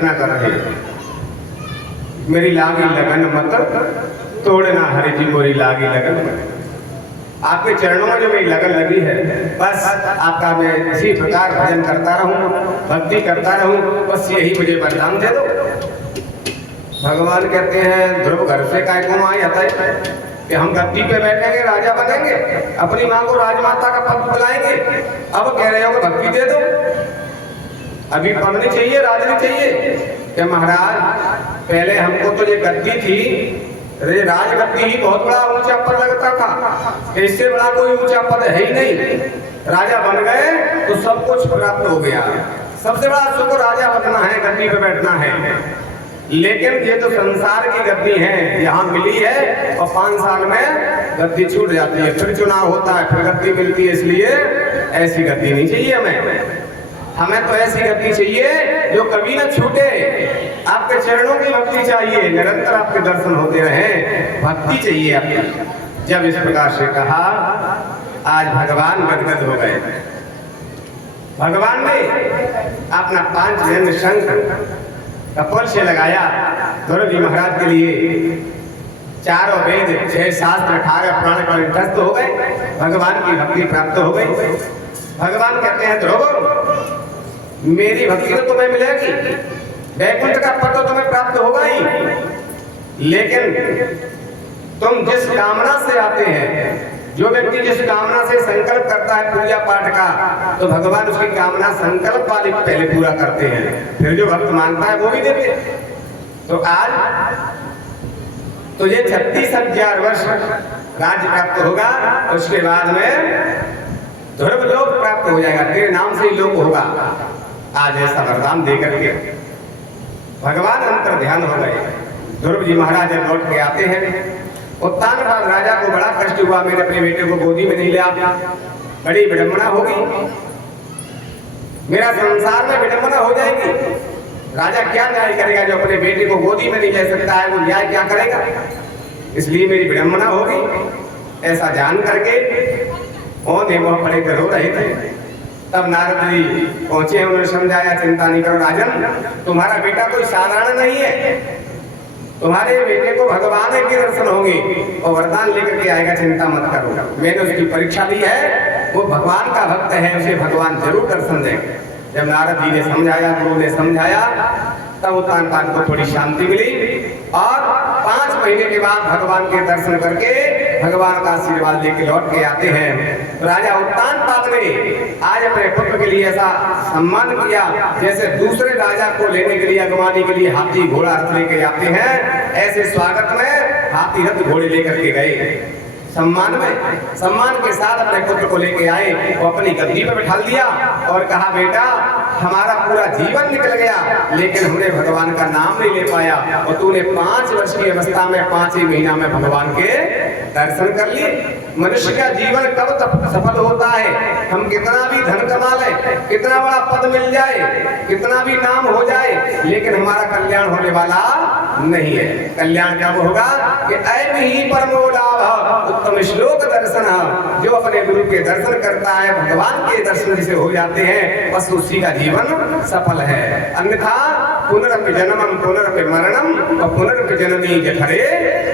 प्रार्थना कर रहे हैं, मेरी लागी लगन मत तोड़ना हरि जी, मोरी लागी लगन। आपके चरणों में जो मेरी लगन लगी है, बस आपका मैं इसी प्रकार भजन करता रहूं, भक्ति करता रहूं, बस यही मुझे वरदान दे दो। भगवान कहते हैं ध्रुव घर से काय को आई आता है कि हम गद्दी पे बैठेंगे, राजा बनेंगे, अपनी माँ को राजमाता का पद बुलाएंगे। अब कह रहे हो कि भक्ति दे दो, अभी पद नहीं चाहिए, राज नहीं चाहिए। कि महाराज पहले हमको तो ये गद्दी थी, अरे राज गद्दी ही बहुत बड़ा ऊंचा पद लगता था, इससे बड़ा कोई ऊंचा पद है ही नहीं। राजा बन गए तो सब कुछ प्राप्त हो गया, सबसे बड़ा सुख राजा बनना है, गद्दी पे बैठना है। लेकिन ये तो संसार की गद्दी है, यहाँ मिली है और 5 साल में गद्दी छूट जाती है, फिर चुनाव होता है, फिर गद्दी मिलती है। इसलिए ऐसी गद्दी नहीं चाहिए हमें तो ऐसी गद्दी चाहिए जो कभी न छूटे। आपके चरणों की भक्ति चाहिए, निरंतर आपके दर्शन होते रहे, भक्ति चाहिए आपकी। जब इस प्रकार से कहा, आज भगवान गदगद हो गए। भगवान ने अपना 5 जन्म शंख कपोल से लगाया ध्रुव जी महाराज के लिए। 4 वेद 6 शास्त्र 18 प्राण कंठस्थ हो गए, भगवान की भक्ति प्राप्त हो गई। भगवान कहते हैं ध्रुव मेरी भक्ति तो तुम्हें मिलेगी, वैकुंठ का पद तो तुम्हें प्राप्त होगा ही, लेकिन तुम जिस कामना से आते हैं, जो व्यक्ति जिस कामना से संकल्प करता है पूजा पाठ का, तो भगवान उसकी कामना संकल्प वाली पहले पूरा करते हैं, फिर जो भक्त मांगता है वो भी देते हैं। तो आज तो ये 36,000 वर्ष राज्य प्राप्त होगा, उसके बाद में ध्रुव लोक प्राप्त हो जाएगा, तेरे नाम से ही लोक होगा। आज ऐसा वरदान देकर के भगवान अंतर ध्यान हो गए। ध्रुव जी महाराज जब लौट के आते हैं, उत्तानपाद राजा को बड़ा कष्ट हुआ, मैंने अपने बेटे को गोदी में नहीं लिया, बड़ी विडंबना होगी, मेरा संसार में विडंबना हो जाएगी। राजा क्या न्याय करेगा जो अपने बेटे को गोदी में नहीं ले सकता है, वो न्याय क्या करेगा? इसलिए मेरी विडंबना होगी। ऐसा जान करके औंधे मुंह पड़े रो रहे थे। तब नारद जी पहुंचे, उन्होंने समझाया चिंता नहीं करो राजन, तुम्हारा बेटा कोई साधारण नहीं है, तुम्हारे बेटे को भगवान के दर्शन होंगे और वरदान लेकर के आएगा, चिंता मत करो। मैंने उसकी परीक्षा ली है, वो भगवान का भक्त है, उसे भगवान जरूर दर्शन देंगे। जब नारद जी ने समझाया, गुरु ने समझाया, तब उत्तानपाद को थोड़ी शांति मिली और 5 महीने के बाद भगवान के दर्शन करके भगवान का आशीर्वाद लेके लौट के आते हैं। राजा उत्तानपाद ने आज अपने पुत्र के लिए ऐसा सम्मान किया जैसे दूसरे राजा को लेने के लिए, अगवानी के लिए हाथी घोड़ा रथ लेके आते हैं, ऐसे स्वागत में हाथी रथ घोड़े लेकर के गए। सम्मान के साथ अपने पुत्र को लेके आए, वो अपनी गद्दी पर बैठा दिया और कहा बेटा हमारा पूरा जीवन निकल गया, लेकिन हमने भगवान का नाम नहीं ले पाया, और तूने 5 वर्ष की अवस्था में 5 ही महीना में भगवान के दर्शन कर लिए। मनुष्य का जीवन कब तक सफल होता है? हम कितना भी धन कमा लें, कितना बड़ा पद मिल जाए, कितना भी नाम हो जाए, लेकिन हमारा कल्याण होने वाला नहीं है। कल्याण कब होगा? कि ऐन ही परमो लाभ उत्तम श्लोक दर्शन, जो अपने गुरु के दर्शन करता है, भगवान के दर्शन जिसे हो जाते हैं, बस उसी का जीवन सफल है। अन्यथा पुनरपि जन्मम पुनरपि मरणम और पुनरपि जननी जठरे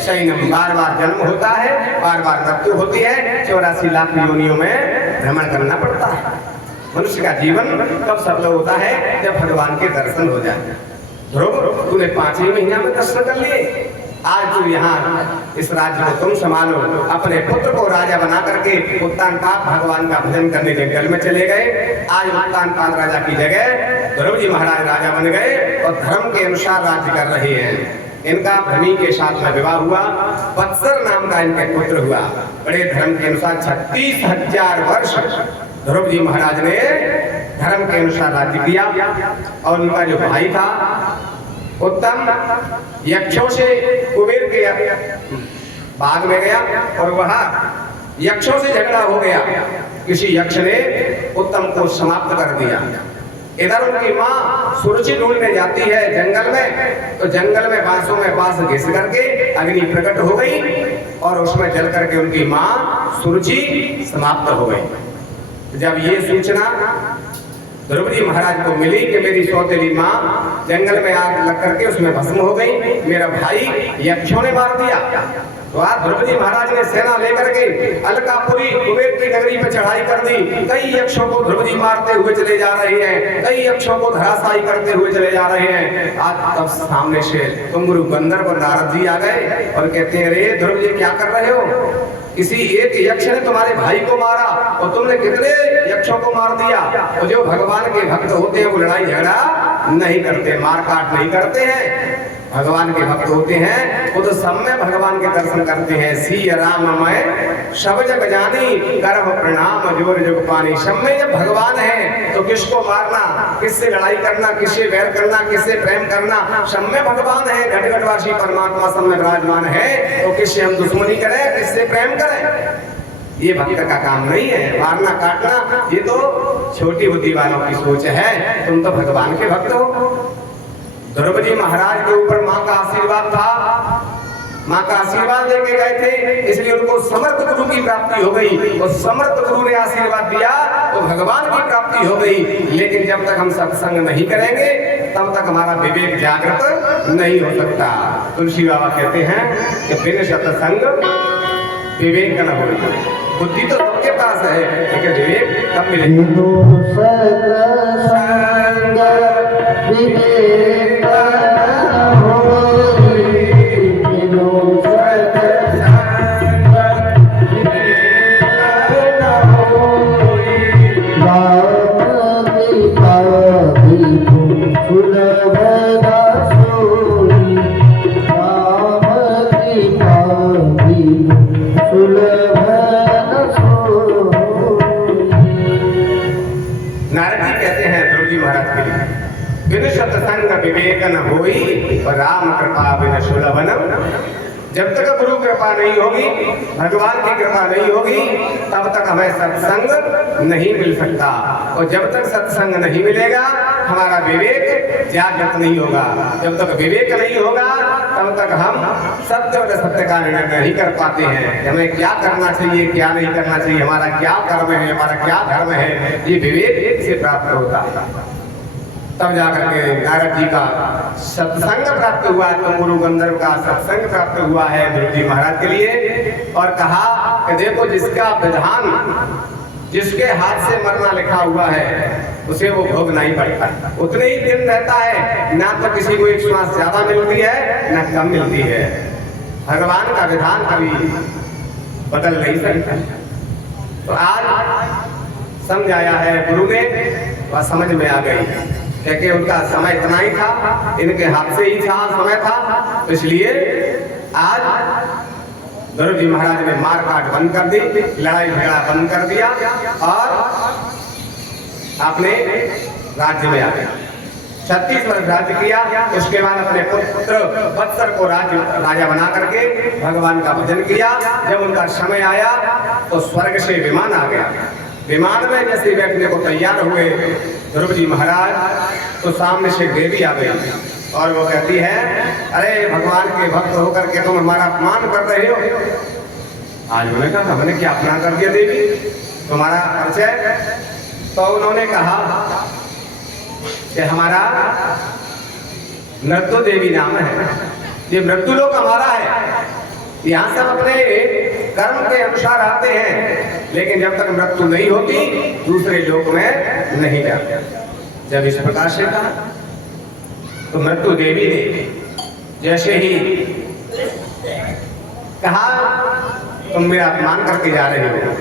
शयनम, बार बार जन्म होता है, बार बार मृत्यु होती है, 84 लाख योनियों में भ्रमण करना पड़ता है। मनुष्य का जीवन कब सफल होता है? जब भगवान के दर्शन हो जाए। ध्रुव तूने 5 ही महीना में दर्शन कर लिए, आज तू यहाँ इस राज्य को तुम संभालो। अपने पुत्र को राजा बना करके उत्तानपाद भगवान का भजन करने जंगल में चले गए। आज उत्तानपाद राजा की जगह ध्रुव जी महाराज राजा बन गए और धर्म के अनुसार राज्य कर रहे हैं। इनका भ्रमी के साथ में विवाह हुआ, वत्सर नाम का इनके पुत्र हुआ। बड़े धर्म के अनुसार 36,000 वर्ष ध्रुव जी महाराज ने धर्म के अनुसार राज्य किया। और उनका जो भाई था उत्तम, यक्षों से कुबेर के बाग में गया और वहां यक्षों से झगड़ा हो गया। किसी यक्ष ने उत्तम को समाप्त कर दिया। इधर उनकी माँ सुरुचि ढूंढने जाती है जंगल में, तो जंगल में बांसों में बांस घिस करके अग्नि प्रकट हो गई और उसमें जल करके उनकी माँ सुरुचि समाप्त हो गई। जब ये सूचना ध्रुव जी महाराज को मिली कि मेरी सौतेली माँ जंगल में आग लग करके उसमें भस्म हो गई, मेरा भाई यक्षों ने मार दिया। तो आज ध्रुव जी महाराज ने सेना लेकर के अलकापुरी कुबेर की नगरी पे चढ़ाई कर दी। कई यक्षों को ध्रुव जी मारते हुए चले जा रहे हैं, कई यक्षों को धराशायी करते हुए चले जा रहे हैं। आज तब सामने से तुंगरु गंधर्व नारद जी आ गए और कहते हैं, अरे ध्रुव जी क्या कर रहे हो? किसी एक यक्ष ने तुम्हारे भाई को मारा और तुमने कितने यक्षों को मार दिया। और जो भगवान के भक्त होते हैं वो लड़ाई झगड़ा नहीं करते, मारकाट नहीं करते हैं। भगवान के भक्त होते हैं वो तो सब में भगवान के दर्शन करते हैं। सिया राम मैं सब जग जानी, करह प्रणाम जोर जग पानी। सब में जब भगवान है तो किसको मारना, किससे लड़ाई करना, किससे वैर करना, किससे प्रेम करना, सब में भगवान है। घटघटवासी परमात्मा सब में विराजमान है, तो किससे हम दुश्मनी करें, किससे प्रेम करें? ये भक्त का काम नहीं है मारना काटना, ये तो छोटी बुद्धि वालों की सोच है। तुम तो भगवान के भक्त हो। ध्रुव जी महाराज के ऊपर माँ का आशीर्वाद था, माँ का आशीर्वाद लेके गए थे, इसलिए उनको समर्थ गुरु की प्राप्ति हो गई। और समर्थ गुरु ने आशीर्वाद दिया तो भगवान की प्राप्ति हो गई। लेकिन जब तक हम सत्संग नहीं करेंगे तब तक हमारा विवेक जागृत नहीं हो सकता। तुलसी बाबा कहते हैं कि बिन सत्संग विवेक न हो। बुद्धि तो सबके पास है लेकिन विवेक कब मिलेगा? विवेक न होई राम कृपा बिन सुलभन। जब तक गुरु कृपा नहीं होगी, भगवान की कृपा नहीं होगी, तब तक हमें सत्संग नहीं मिल सकता। और जब तक सत्संग नहीं मिलेगा हमारा विवेक जागृत नहीं होगा। जब तक विवेक नहीं होगा तब तक हम सत्य और सत्य का निर्णय नहीं कर पाते हैं। हमें क्या करना चाहिए, क्या नहीं करना चाहिए, हमारा क्या कर्म है, हमारा क्या धर्म है, ये विवेक से प्राप्त होता है। तब जाकर के नारद जी का सत्संग प्राप्त हुआ, तो गुरु गंधर्व का सत्संग प्राप्त हुआ है ध्रुव जी महाराज के लिए। और कहा कि देखो जिसका विधान, जिसके हाथ से मरना लिखा हुआ है उसे वो भोग नहीं पड़ता, उतने ही दिन रहता है। ना तो किसी को एक श्वास ज्यादा मिलती है ना कम मिलती है। भगवान का विधान कभी बदल नहीं सकता। तो आज समझाया है गुरु ने, वह समझ में आ गई क्योंकि उनका समय इतना ही था, इनके हाथ से ही था समय था। इसलिए आज ध्रुव जी महाराज ने मार काट बंद कर दी, लड़ाई झगड़ा बंद कर दिया और अपने राज्य में आ गया। 36 वर्ष राज्य किया। उसके बाद अपने पुत्र वत्सर को राजा बना करके भगवान का भजन किया। जब उनका समय आया तो स्वर्ग से विमान आ गया। विमान में जैसे बैठने को तैयार हुए ध्रुव जी महाराज, तो सामने से देवी आ गई और वो कहती है, अरे भगवान के भक्त होकर के तुम हमारा अपमान कर रहे हो। आज उन्होंने कहा हमने क्या अपमान कर दिया देवी, तुम्हारा परिचय? तो उन्होंने कहा कि हमारा मृत्यु देवी नाम है, ये मृत्यु लोक हमारा है। यहाँ सब अपने कर्म के अनुसार आते हैं, लेकिन जब तक मृत्यु नहीं होती दूसरे लोक में नहीं जाते। जब इस प्रकार से कहा तो मृत्यु देवी ने जैसे ही कहा तुम मेरा अपमान करके जा रहे हो,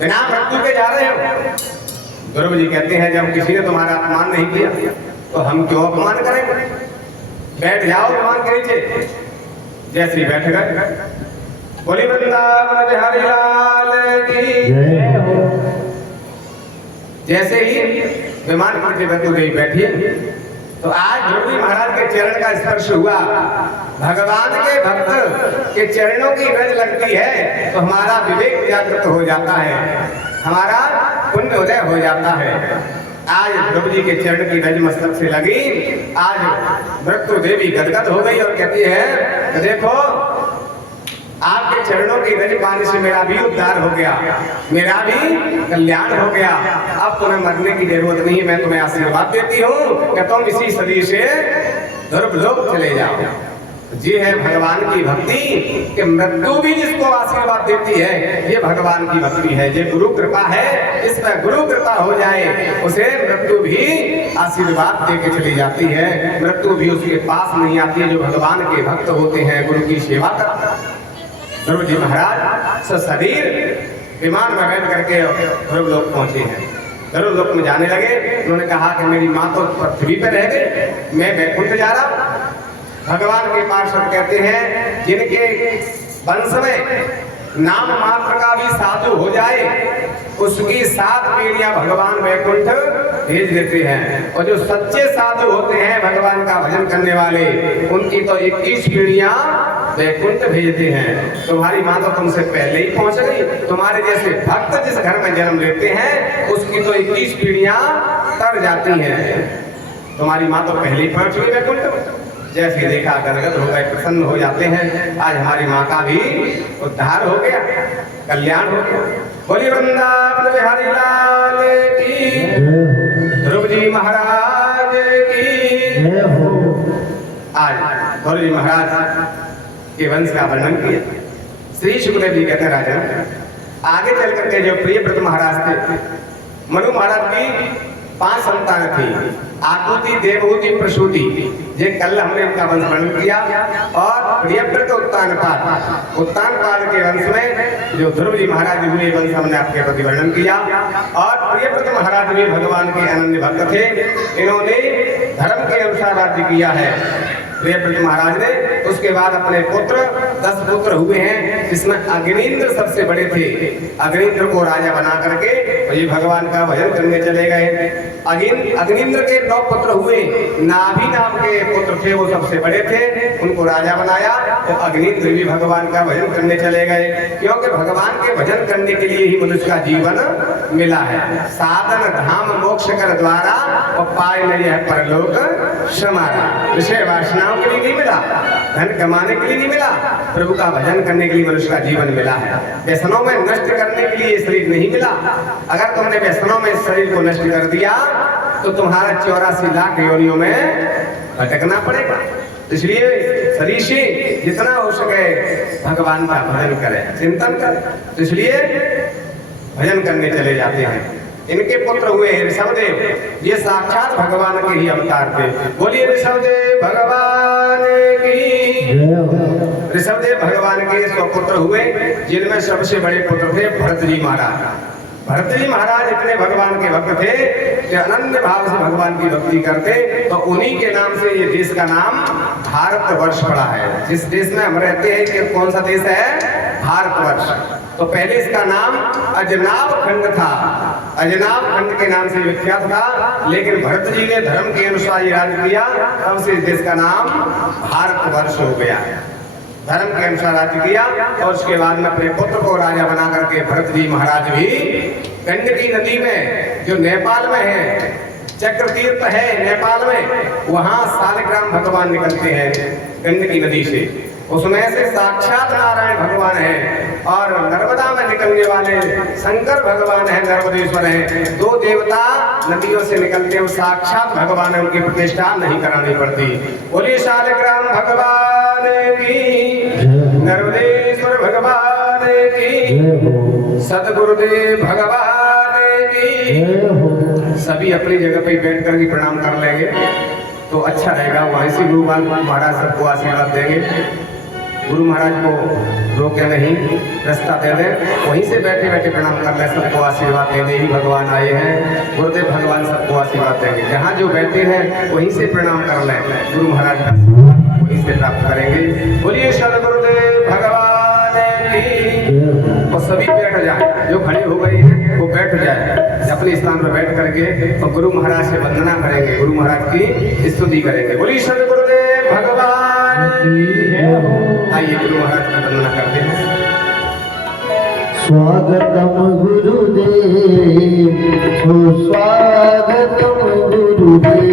बिना मृत्यु के जा रहे हो। ध्रुव जी कहते हैं जब किसी ने तुम्हारा अपमान नहीं किया तो हम क्यों अपमान करेंगे, बैठ जाओ भगवान के नीचे। जैसे ही बैठ गए, बोली वृंदावन बिहारी लाल की जय हो। जैसे ही विमान पर मृत्यु देवी बैठी तो आज ध्रुव जी महाराज के चरण का स्पर्श हुआ। भगवान के भक्त के चरणों की रज लगती है तो हमारा विवेक जागृत हो जाता है, हमारा पुण्य उदय हो जाता है। आज ध्रुव जी के चरण की रज मस्तक से लगी। आज मृत्यु देवी गदगद हो गई और कहती है देखो आपके चरणों की की रजपानी से मेरा भी उद्धार हो गया, मेरा भी कल्याण हो गया। अब तुम्हें मरने की जरूरत नहीं है, मैं तुम्हें आशीर्वाद देती हूँ कि तुम इसी शरीर से ध्रुवलोक चले जाओ। ये है भगवान की भक्ति कि मृत्यु भी जिसको आशीर्वाद देती है, ये भगवान की भक्ति है। ये गुरु कृपा है, इस पर गुरु कृपा हो जाए उसे मृत्यु भी आशीर्वाद दे के चली जाती है, मृत्यु भी उसके पास नहीं आती है। जो भगवान के भक्त होते हैं, गुरु की सेवा करते। ध्रुव जी महाराज सशरीर विमान में बैठ करके ध्रुवलोक पहुंचे हैं। ध्रुवलोक में जाने लगे, उन्होंने कहा कि मेरी माँ तो पृथ्वी पर रह गई, मैं वैकुंठ जा रहा। भगवान के पार्षद कहते हैं जिनके वंश में नाम मात्र का भी साधु हो जाए, उसकी 7 पीढ़ियां भगवान वैकुंठ भेज देते हैं। और जो सच्चे साधु होते हैं भगवान का भजन करने वाले, उनकी तो 21 पीढ़ियां वैकुंठ भेजते हैं। तुम्हारी माँ तो तुमसे पहले ही पहुंच गई। तुम्हारे जैसे भक्त जिस घर में जन्म लेते हैं, उसकी तो 21 पीढ़ियां तर जाती हैं। तुम्हारी माँ तो पहले ही पहुंच गई वैकुंठ। जैसे देखा गदगद हो गए, प्रसन्न हो जाते हैं। आज हमारी माँ का भी उद्धार हो गया, कल्याण हो गया। बोलिए वृंदावन बिहारी लाल की, ध्रुव जी महाराज की। आज ध्रुव जी महाराज के वंश का वर्णन किया। श्री सुखदेव जी कहते हैं राजन, आगे चल करके जो प्रियव्रत महाराज थे, मनु महाराज की 5 संतान थी, आकुति, देवहूति, प्रसूति। ये कल हमने उनका वंश वर्णन किया। और प्रियव्रत उत्तानपाद के वंश में जो ध्रुव जी महाराज हुए, वंश हमने आपके प्रति वर्णन किया। और प्रियव्रत महाराज भी भगवान के अनन्य भक्त थे। इन्होंने धर्म के अनुसार राज्य किया है प्रियव्रत महाराज ने। उसके बाद अपने पुत्र 10 पुत्र हुए हैं, जिसमें अग्निन्द्र सबसे बड़े थे। अग्निन्द्र को राजा बना करके ये भगवान का भजन करने चले गए। अग्निन्द्र के 9 पुत्र हुए। नाभि नाम के पुत्र थे, वो सबसे बड़े थे, उनको राजा बनाया। तो अग्निन्द्र भी भगवान का भजन करने चले गए, क्योंकि भगवान के भजन करने के लिए ही मनुष्य का जीवन मिला है। साधन धाम मोक्ष कर द्वारा और पाए मेरे परलोक समारा। विषय वासनाओं के लिए नहीं मिला, धन कमाने के लिए नहीं मिला, प्रभु का भजन करने के लिए मनुष्य का जीवन मिला है। व्यसनों में नष्ट करने के लिए शरीर नहीं मिला। अगर तुमने व्यसनों में शरीर को नष्ट कर दिया तो तुम्हारा 84 लाख योनियों में भटकना पड़ेगा। इसलिए शरीर से जितना हो सके भगवान का भजन करें, चिंतन करें। इसलिए भजन करने चले जाते हैं। इनके पुत्र हुए ऋषभदेव, ये साक्षात भगवान के ही अवतार थे। बोलिए ऋषभदेव भगवान की। ऋषभदेव भगवान के 100 पुत्र हुए, जिनमें सबसे बड़े पुत्र थे भरत जी महाराज। भरत जी महाराज इतने भगवान के भक्त थे कि अनन्य भाव से भगवान की भक्ति करते। तो उन्हीं के नाम से ये देश का नाम भारतवर्ष पड़ा है। जिस देश में हम रहते हैं कि कौन सा देश है? भारतवर्ष। तो पहले इसका नाम अजनाब खंड था, अजनाब खंड के नाम से विख्यात था। लेकिन भरत जी ने धर्म के अनुसार राज्य किया, तब से इस देश का नाम भारतवर्ष हो गया। धर्म के अनुसार राज्य किया। और उसके बाद में अपने पुत्र को राजा बना करके भरत जी महाराज भी गंडकी नदी में, जो नेपाल में है, चक्र तीर्थ है नेपाल में, वहां सालग्राम भगवान निकलते हैं गंडकी नदी से। उसमें से साक्षात नारायण भगवान है। और नर्मदा में निकलने वाले शंकर भगवान है, नर्मदेश्वर है। 2 देवता नदियों से निकलते हैं, साक्षात भगवान है, उनकी प्रतिष्ठा नहीं करानी पड़ती। बोलिए शालिग्राम भगवान की, नर्मदेश्वर भगवान की, सदगुरुदेव भगवान की। सभी अपनी जगह पे बैठ कर प्रणाम कर लेंगे तो अच्छा रहेगा। वहीं से गुरु महाराज सबको आशीर्वाद देंगे। गुरु महाराज को रोके नहीं, रास्ता दे दें, वहीं से बैठे बैठे प्रणाम कर ले। सबको आशीर्वाद देने ही भगवान आए हैं। गुरुदेव भगवान सबको आशीर्वाद देंगे। जहाँ जो बैठे हैं वहीं से प्रणाम कर लें, गुरु महाराज का आशीर्वाद वहीं से प्राप्त करेंगे। बोलिए सदगुरुदेव भगवान की। और सभी बैठ जाए, जो खड़े हो गए हैं वो बैठ जाए अपने स्थान पर बैठ करके, और गुरु महाराज से वंदना करेंगे, गुरु महाराज की स्तुति करेंगे। बोलिए सदगुरुदेव भगवान की। आइए गुरु महाराज की वंदना करते हैं। स्वागतम गुरुदेव, स्वागतम गुरुदेव।